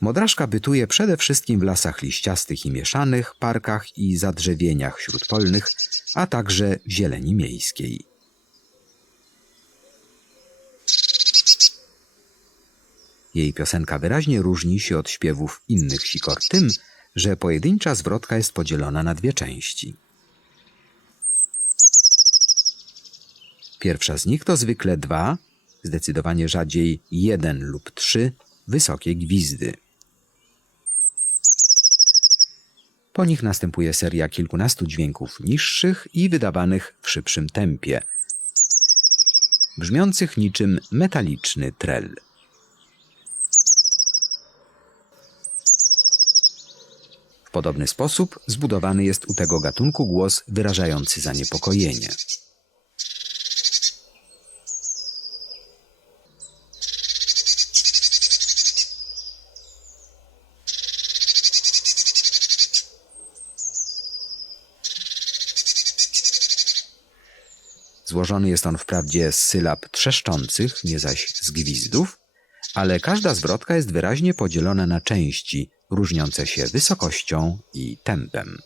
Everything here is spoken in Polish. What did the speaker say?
Modraszka bytuje przede wszystkim w lasach liściastych i mieszanych, parkach i zadrzewieniach śródpolnych, a także w zieleni miejskiej. Jej piosenka wyraźnie różni się od śpiewów innych sikor tym, że pojedyncza zwrotka jest podzielona na dwie części. Pierwsza z nich to zwykle dwa, zdecydowanie rzadziej jeden lub trzy wysokie gwizdy. Po nich następuje seria kilkunastu dźwięków niższych i wydawanych w szybszym tempie, brzmiących niczym metaliczny trel. W podobny sposób zbudowany jest u tego gatunku głos wyrażający zaniepokojenie. Złożony jest on wprawdzie z sylab trzeszczących, nie zaś z gwizdów, ale każda zwrotka jest wyraźnie podzielona na części, różniące się wysokością i tempem.